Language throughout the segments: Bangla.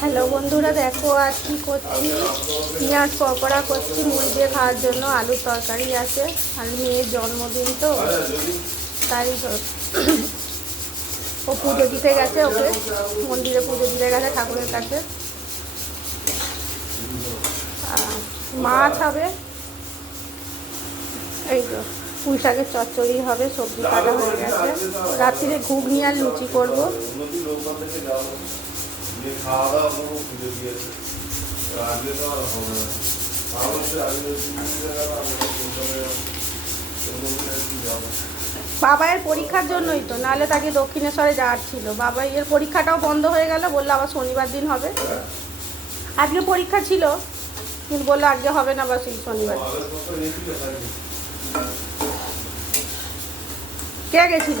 হ্যালো বন্ধুরা, দেখো আজ কি করছি? পেঁয়াজ পকোড়া করছি, মুড়ি দিয়ে খাওয়ার জন্য। আলুর তরকারি আছে, আর মেয়ের জন্মদিন তো, তাই ও পুজো দিতে গেছে ওকে, মন্দিরে পুজো দিতে গেছে ঠাকুরের কাছে। আর মাছ হবে, এই তো, পুঁই শাকের চচ্চড়ি হবে, সবজি কাটা হয়ে গেছে। রাত্রিরে ঘুগনি আর লুচি করব। যে খাওয়া দাওয়া কোনো পুজো দিয়েছে আজকে তো আর হবে না। আমার সে আগে পুজো কলকাতায় অন্যদিনে কি যাব বাবাইয়ের পরীক্ষার জন্যই তো নাহলে তাকে দক্ষিণেশ্বরে যাওয়ার ছিল। বাবাইয়ের পরীক্ষাটাও বন্ধ হয়ে গেল বলল আবার শনিবার দিন হবে। আজকে পরীক্ষা ছিল কিন্তু বলল আজকে হবে না বা সেই শনিবার। কে গেছিল?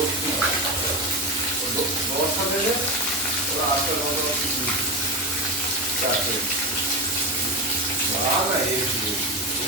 दो बहुत सा दे और आपका नौ चार से बारह एक